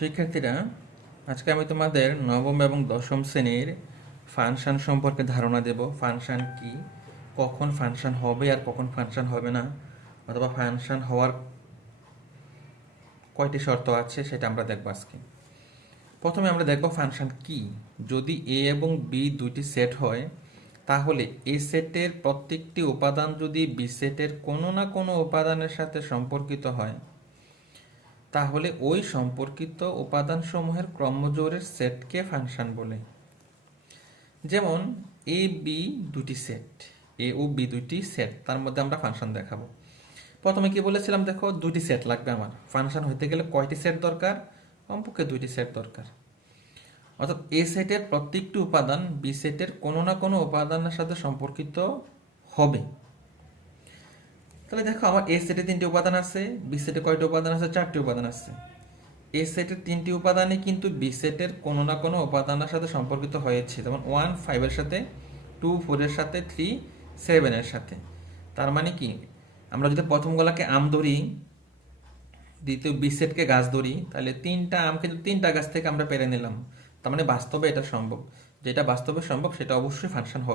শিক্ষার্থীরা, আজকে আমি তোমাদের নবম এবং দশম শ্রেণীর ফাংশন সম্পর্কে ধারণা দেব। ফাংশন কি, কখন ফাংশন হবে আর কখন ফাংশন হবে না, অথবা ফাংশন হওয়ার কয়টি শর্ত আছে সেটা আমরা দেখব আজকে। প্রথমে আমরা দেখব ফাংশন কি। যদি এ এবং বি দুইটি সেট হয়, তাহলে এ সেটের প্রত্যেকটি উপাদান যদি বি সেটের কোনো না কোনো উপাদানের সাথে সম্পর্কিত হয়, তাহলে ওই সম্পর্কিত উপাদানসমূহের ক্রমজোড়ের সেটকে ফাংশন বলে। যেমন এ বি দুটি সেট, এ ও বি দুটি সেট, তার মধ্যে আমরা ফাংশন দেখাবো। প্রথমে কি বলেছিলাম, দেখো দুটি সেট লাগবে আমার। ফাংশন হইতে গেলে কয়টি সেট দরকার? কমপক্ষে দুইটি সেট দরকার। অর্থাৎ এ সেটের প্রত্যেকটি উপাদান বি সেটের কোনো না কোনো উপাদানের সাথে সম্পর্কিত হবে। তাহলে দেখো, আমার এ সেটে তিনটি উপাদান আছে, বি সেটে কয়টি উপাদান আছে? চারটি উপাদান আছে। এ সেটের তিনটি উপাদানই কিন্তু বি সেটের কোনো না কোনো উপাদানের সাথে সম্পর্কিত হয়েছে, যেমন 1 5 এর সাথে, 2 4 এর সাথে, 3 7 এর সাথে। তার মানে কি, আমরা যদি প্রথম গলাকে আম ধরি, দ্বিতীয় বি সেটকে গাছ ধরি, তাহলে তিনটা আম কিন্তু তিনটা গাছ থেকে আমরা পেরে নিলাম। তার মানে বাস্তবে এটা সম্ভব। যেটা বাস্তবে সম্ভব সেটা অবশ্যই ফাংশন হবে।